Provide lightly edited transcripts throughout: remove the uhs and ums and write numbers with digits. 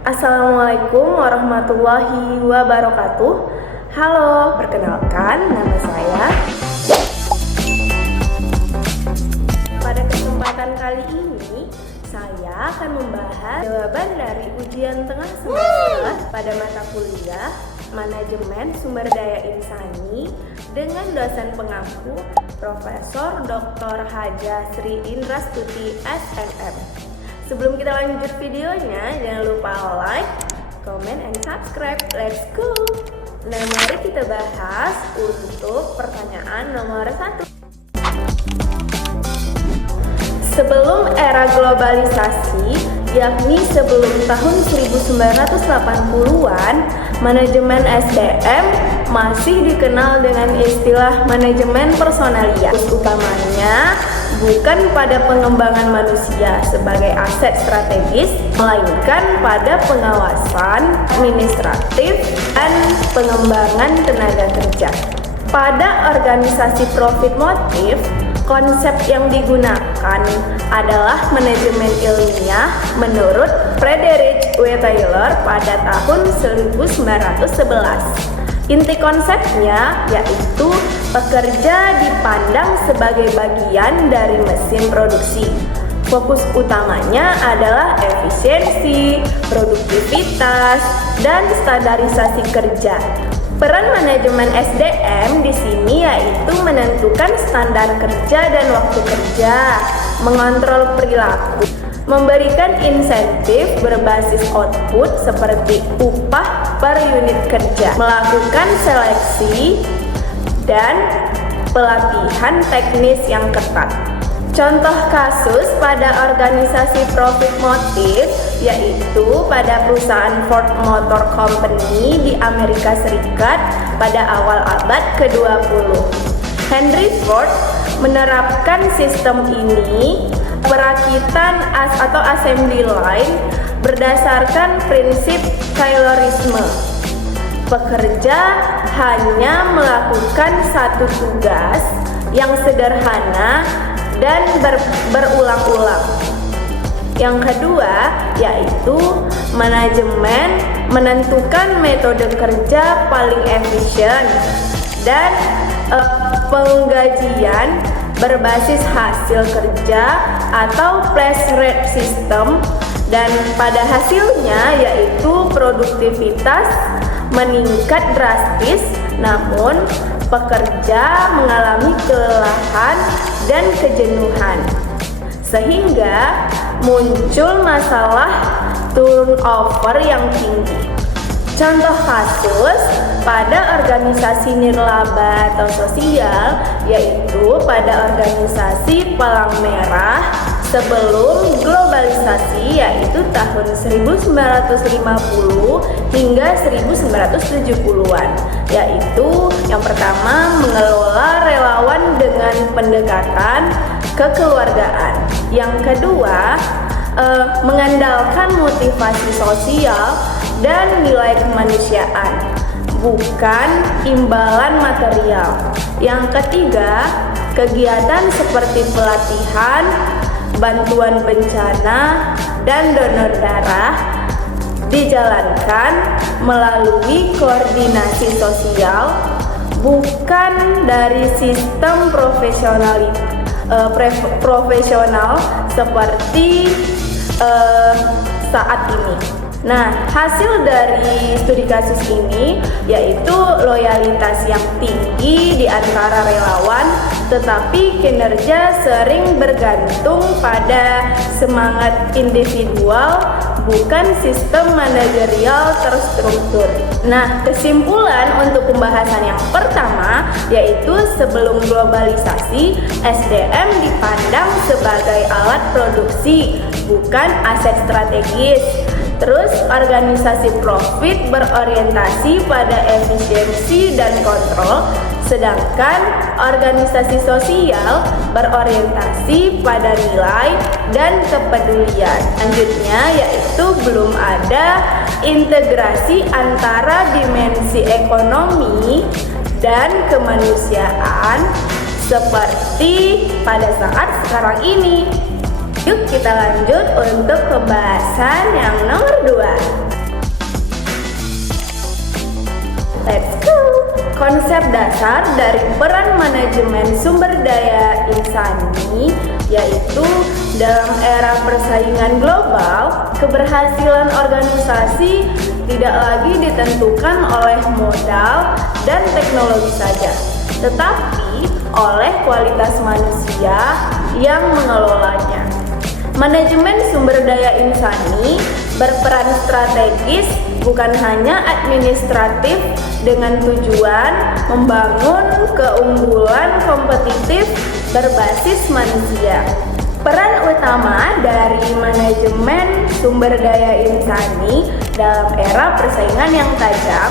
Assalamualaikum warahmatullahi wabarakatuh. Halo, perkenalkan nama saya. Pada kesempatan kali ini, saya akan membahas jawaban dari ujian tengah semester pada mata kuliah Manajemen Sumber Daya Insani dengan dosen pengampu Profesor Dr. Haja Sri Indrastuti SMM. Sebelum kita lanjut videonya, jangan lupa like, comment, and subscribe. Let's go! Nah, mari kita bahas untuk pertanyaan nomor 1. Sebelum era globalisasi, yakni sebelum tahun 1980-an, manajemen SDM masih dikenal dengan istilah manajemen personalia. Utamanya bukan pada pengembangan manusia sebagai aset strategis, melainkan pada pengawasan administratif dan pengembangan tenaga kerja. Pada organisasi profit motif, konsep yang digunakan adalah manajemen ilmiah menurut Frederick W. Taylor pada tahun 1911. Inti konsepnya yaitu pekerja dipandang sebagai bagian dari mesin produksi. Fokus utamanya adalah efisiensi, produktivitas, dan standarisasi kerja. Peran manajemen SDM di sini yaitu menentukan standar kerja dan waktu kerja, mengontrol perilaku, memberikan insentif berbasis output seperti upah per unit kerja, melakukan seleksi, dan pelatihan teknis yang ketat. Contoh kasus pada organisasi profit motif yaitu pada perusahaan Ford Motor Company di Amerika Serikat pada awal abad ke-20. Henry Ford menerapkan sistem ini perakitan atau assembly line berdasarkan prinsip Taylorisme. Pekerja hanya melakukan satu tugas yang sederhana dan berulang-ulang. Yang kedua yaitu manajemen menentukan metode kerja paling efisien dan penggajian berbasis hasil kerja atau flash rate system, dan pada hasilnya yaitu produktivitas meningkat drastis, namun pekerja mengalami kelelahan dan kejenuhan sehingga muncul masalah turnover yang tinggi. Contoh kasus pada organisasi nirlaba atau sosial yaitu pada organisasi Palang Merah sebelum globalisasi yaitu tahun 1950 hingga 1970-an, yaitu yang pertama mengelola relawan dengan pendekatan kekeluargaan, yang kedua mengandalkan motivasi sosial dan nilai kemanusiaan, bukan imbalan material. Yang ketiga, kegiatan seperti pelatihan, bantuan bencana, dan donor darah dijalankan melalui koordinasi sosial, bukan dari sistem profesional seperti saat ini. Nah, hasil dari studi kasus ini yaitu loyalitas yang tinggi di antara relawan, tetapi kinerja sering bergantung pada semangat individual, bukan sistem manajerial terstruktur. Nah, kesimpulan untuk pembahasan yang pertama yaitu sebelum globalisasi, SDM dipandang sebagai alat produksi, bukan aset strategis. Terus organisasi profit berorientasi pada efisiensi dan kontrol, sedangkan organisasi sosial berorientasi pada nilai dan kepedulian. Selanjutnya yaitu belum ada integrasi antara dimensi ekonomi dan kemanusiaan seperti pada saat sekarang ini. Yuk kita lanjut untuk pembahasan yang nomor 2. manajemen sumber daya insani, yaitu dalam era persaingan global, keberhasilan organisasi tidak lagi ditentukan oleh modal dan teknologi saja, tetapi oleh kualitas manusia yang mengelolanya. Manajemen sumber daya insani berperan strategis bukan hanya administratif dengan tujuan membangun keunggulan kompetitif berbasis manusia. Peran utama dari manajemen sumber daya insani dalam era persaingan yang tajam,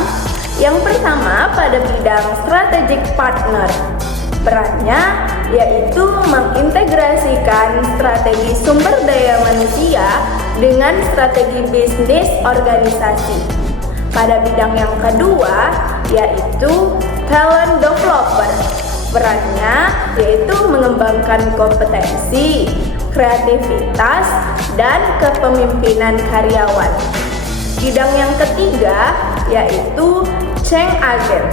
yang pertama pada bidang strategic partner. Perannya yaitu mengintegrasikan strategi sumber daya manusia dengan strategi bisnis organisasi. Pada bidang yang kedua yaitu talent developer. Perannya yaitu mengembangkan kompetensi, kreativitas, dan kepemimpinan karyawan. Bidang yang ketiga yaitu change agent.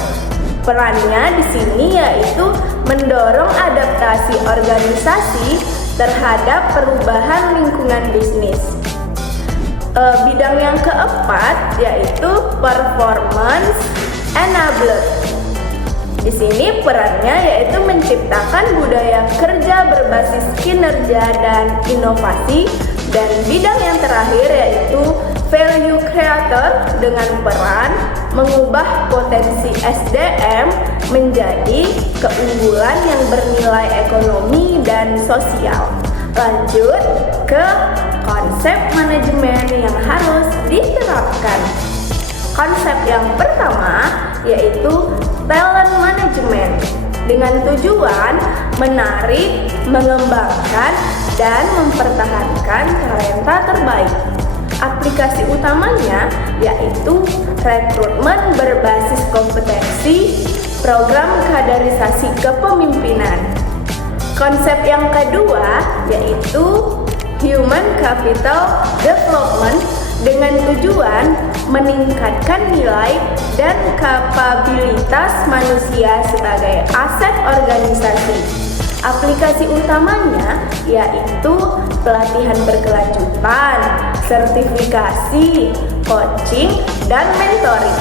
Perannya di sini yaitu mendorong adaptasi organisasi terhadap perubahan lingkungan bisnis. Bidang yang keempat yaitu performance enabler. Di sini perannya yaitu menciptakan budaya kerja berbasis kinerja dan inovasi, dan bidang yang terakhir yaitu value creator dengan peran mengubah potensi SDM menjadi keunggulan yang bernilai ekonomi dan sosial. Lanjut ke konsep manajemen yang harus diterapkan. Konsep yang pertama yaitu talent management dengan tujuan menarik, mengembangkan, dan mempertahankan talenta terbaik. Aplikasi utamanya yaitu rekrutmen berbasis kompetensi, program kaderisasi kepemimpinan. Konsep yang kedua yaitu human capital development dengan tujuan meningkatkan nilai dan kapabilitas manusia sebagai aset organisasi. Aplikasi utamanya yaitu pelatihan berkelanjutan, sertifikasi, coaching, dan mentoring.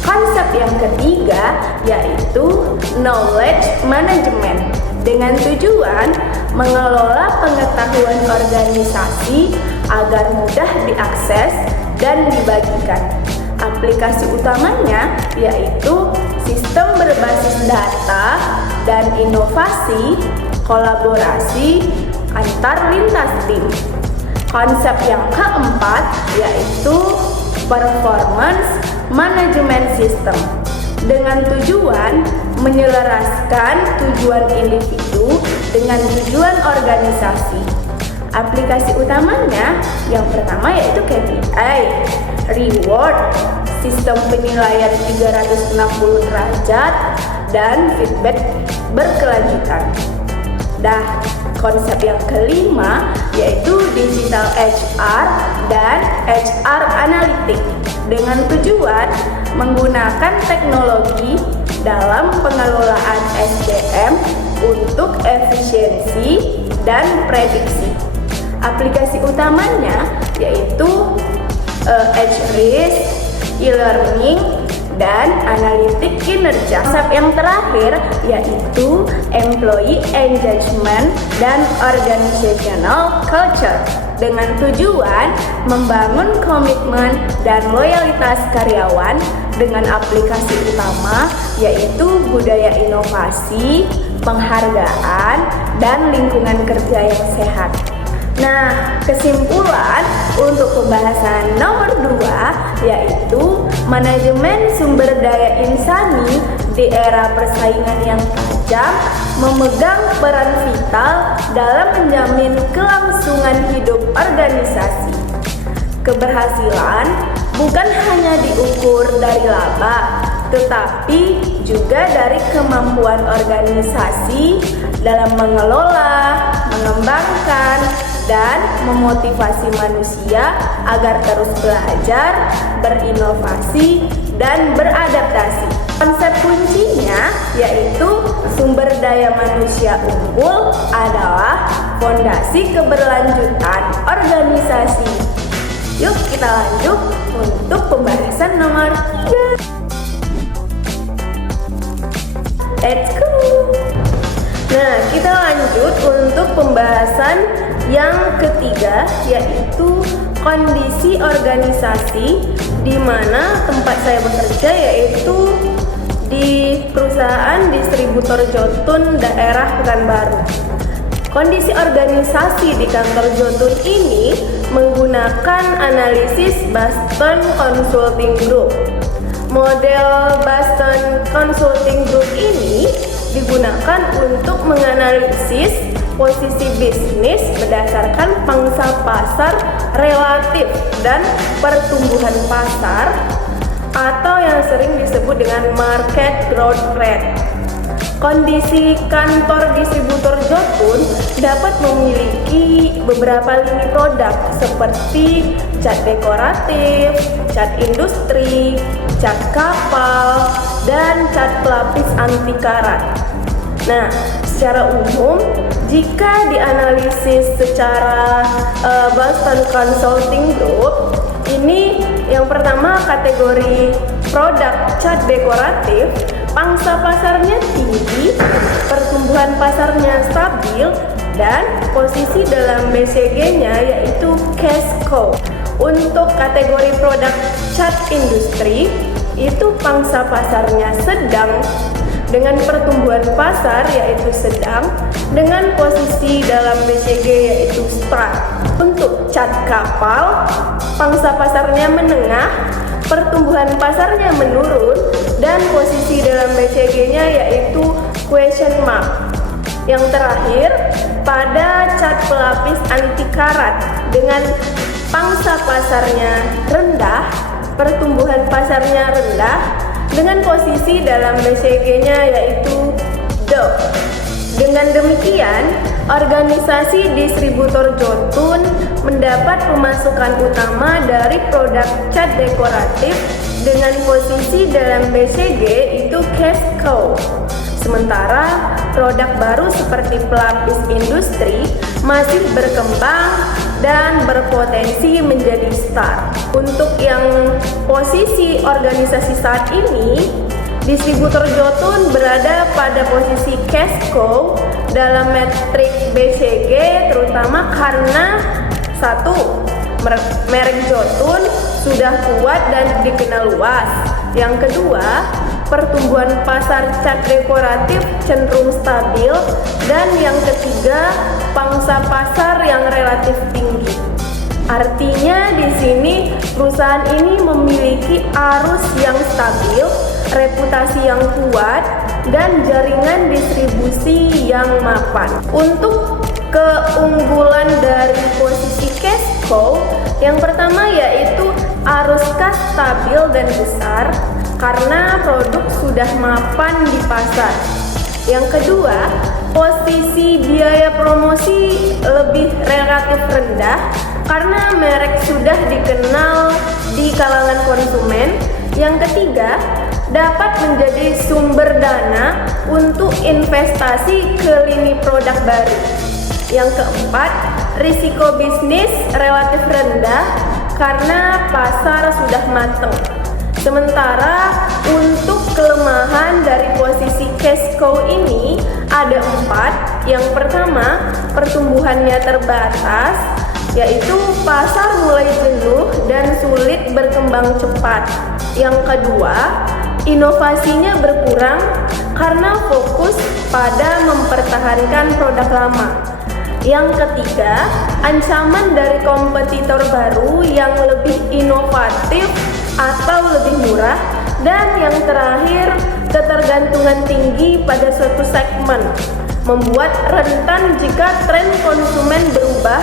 Konsep yang ketiga yaitu knowledge management dengan tujuan mengelola pengetahuan organisasi agar mudah diakses dan dibagikan. Aplikasi utamanya yaitu sistem berbasis data dan inovasi, kolaborasi antar lintas tim. Konsep yang keempat yaitu performance management system dengan tujuan menyelaraskan tujuan individu dengan tujuan organisasi. Aplikasi utamanya yang pertama yaitu KPI, reward, sistem penilaian 360 derajat, dan feedback berkelanjutan. Konsep yang kelima yaitu digital HR dan HR analytic dengan tujuan menggunakan teknologi dalam pengelolaan SDM untuk efisiensi dan prediksi. Aplikasi utamanya yaitu HRIS, e-learning, dan analitik kinerja. Konsep yang terakhir yaitu employee engagement dan organizational culture dengan tujuan membangun komitmen dan loyalitas karyawan dengan aplikasi utama yaitu budaya inovasi, penghargaan, dan lingkungan kerja yang sehat. Kesimpulan untuk pembahasan nomor 2 yaitu manajemen sumber daya insani di era persaingan yang tajam memegang peran vital dalam menjamin kelangsungan hidup organisasi. Keberhasilan bukan hanya diukur dari laba, tetapi juga dari kemampuan organisasi dalam mengelola, mengembangkan, dan memotivasi manusia agar terus belajar, berinovasi, dan beradaptasi. Konsep kuncinya yaitu sumber daya manusia unggul adalah fondasi keberlanjutan organisasi. Yuk kita lanjut untuk pembahasan nomor 3. Let's go! Nah, kita lanjut untuk pembahasan yang ketiga, yaitu kondisi organisasi di mana tempat saya bekerja, yaitu di perusahaan distributor Jotun daerah Pekanbaru. Kondisi organisasi di kantor Jotun ini menggunakan analisis Boston Consulting Group. Model Boston Consulting Group ini digunakan untuk menganalisis posisi bisnis berdasarkan pangsa pasar relatif dan pertumbuhan pasar, atau yang sering disebut dengan market growth rate. Kondisi kantor distributor Jotun dapat memiliki beberapa lini produk seperti cat dekoratif, cat industri, cat kapal, dan cat pelapis anti karat. Nah, secara umum, jika dianalisis secara Boston Consulting Group, ini yang pertama kategori produk cat dekoratif, pangsa pasarnya tinggi, pertumbuhan pasarnya stabil, dan posisi dalam BCG-nya yaitu cash cow. Untuk kategori produk cat industri, itu pangsa pasarnya sedang dengan pertumbuhan pasar yaitu sedang, dengan posisi dalam BCG yaitu start. Untuk cat kapal, pangsa pasarnya menengah, pertumbuhan pasarnya menurun, dan posisi dalam BCG-nya yaitu question mark. Yang terakhir, pada cat pelapis anti karat dengan pangsa pasarnya rendah, pertumbuhan pasarnya rendah, dengan posisi dalam BCG-nya yaitu D. Dengan demikian, organisasi distributor Jotun mendapat pemasukan utama dari produk cat dekoratif dengan posisi dalam BCG itu cash cow. Sementara produk baru seperti pelapis industri masih berkembang dan berpotensi menjadi star. Untuk yang posisi organisasi saat ini, distributor Jotun berada pada posisi cash cow dalam metrik BCG, terutama karena satu, merek Jotun sudah kuat dan dikenal luas. Yang kedua, pertumbuhan pasar cat dekoratif cenderung stabil, dan yang ketiga, pangsa pasar yang relatif tinggi. Artinya di sini perusahaan ini memiliki arus yang stabil, reputasi yang kuat, dan jaringan distribusi yang mapan. Untuk keunggulan dari posisi cash cow, yang pertama yaitu arus kas stabil dan besar karena produk sudah mapan di pasar. Yang kedua, posisi biaya promosi lebih relatif rendah karena merek sudah dikenal di kalangan konsumen. Yang ketiga, dapat menjadi sumber dana untuk investasi ke lini produk baru. Yang keempat, risiko bisnis relatif rendah karena pasar sudah matang. Sementara untuk kelemahan dari posisi cash cow ini ada 4. Yang pertama, pertumbuhannya terbatas, yaitu pasar mulai jenuh dan sulit berkembang cepat. Yang kedua, inovasinya berkurang karena fokus pada mempertahankan produk lama. Yang ketiga, ancaman dari kompetitor baru yang lebih inovatif atau lebih murah. Dan yang terakhir, ketergantungan tinggi pada suatu segmen membuat rentan jika tren konsumen berubah,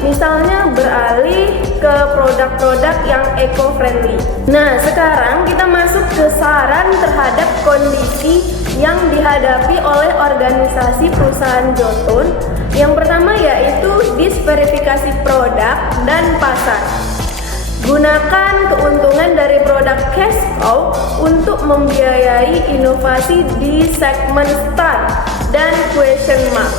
misalnya beralih ke produk-produk yang eco-friendly. Nah, sekarang kita masuk ke saran terhadap kondisi yang dihadapi oleh organisasi perusahaan Jotun. Yang pertama yaitu disverifikasi produk dan pasar. Gunakan keuntungan dari produk cash cow untuk membiayai inovasi di segmen start dan question mark.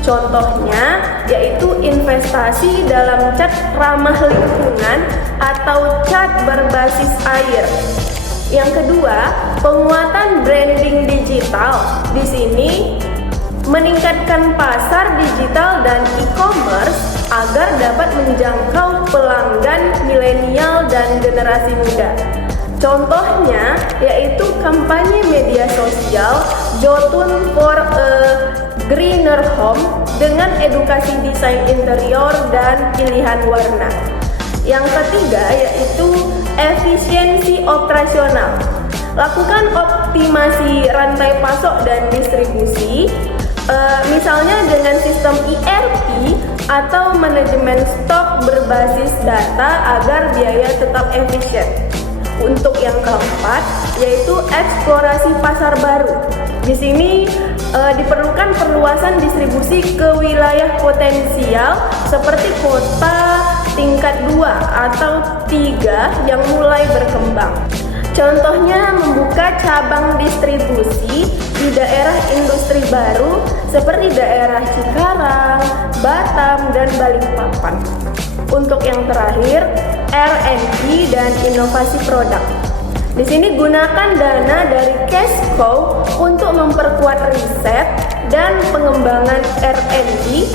Contohnya yaitu investasi dalam cat ramah lingkungan atau cat berbasis air. Yang kedua, penguatan branding digital. Di sini meningkatkan pasar digital dan e-commerce agar dapat menjangkau pelanggan milenial dan generasi muda. Contohnya yaitu kampanye media sosial Jotun for a Greener Home dengan edukasi desain interior dan pilihan warna. Yang ketiga yaitu efisiensi operasional. Lakukan optimasi rantai pasok dan distribusi, misalnya dengan sistem ERP atau manajemen stok berbasis data agar biaya tetap efisien. Untuk yang keempat yaitu eksplorasi pasar baru. Di sini diperlukan perluasan distribusi ke wilayah potensial seperti kota tingkat 2 atau 3 yang mulai berkembang. Contohnya membuka cabang distribusi di daerah industri baru seperti daerah Cikarang, Batam, dan Balikpapan. Untuk yang terakhir, R&D dan inovasi produk. Di sini gunakan dana dari cash cow untuk memperkuat riset dan pengembangan R&D.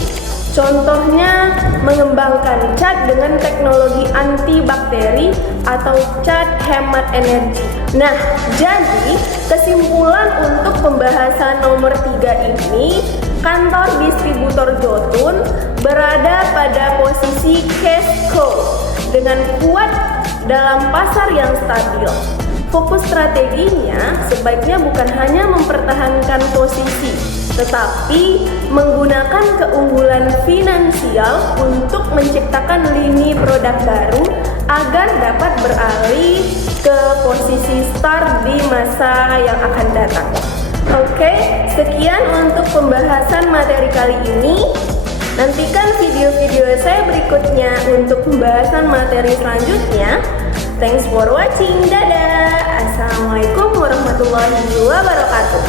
Contohnya mengembangkan cat dengan teknologi antibakteri atau cat hemat energi. Nah, jadi kesimpulan untuk pembahasan nomor 3 ini, kantor distributor Jotun berada pada posisi cash cow dengan kuat dalam pasar yang stabil. Fokus strateginya sebaiknya bukan hanya mempertahankan posisi, tetapi menggunakan keunggulan finansial untuk menciptakan lini produk baru agar dapat beralih ke posisi start di masa yang akan datang. Oke, sekian untuk pembahasan materi kali ini. Nantikan video-video saya berikutnya untuk pembahasan materi selanjutnya. Thanks for watching. Dadah. Assalamualaikum warahmatullahi wabarakatuh.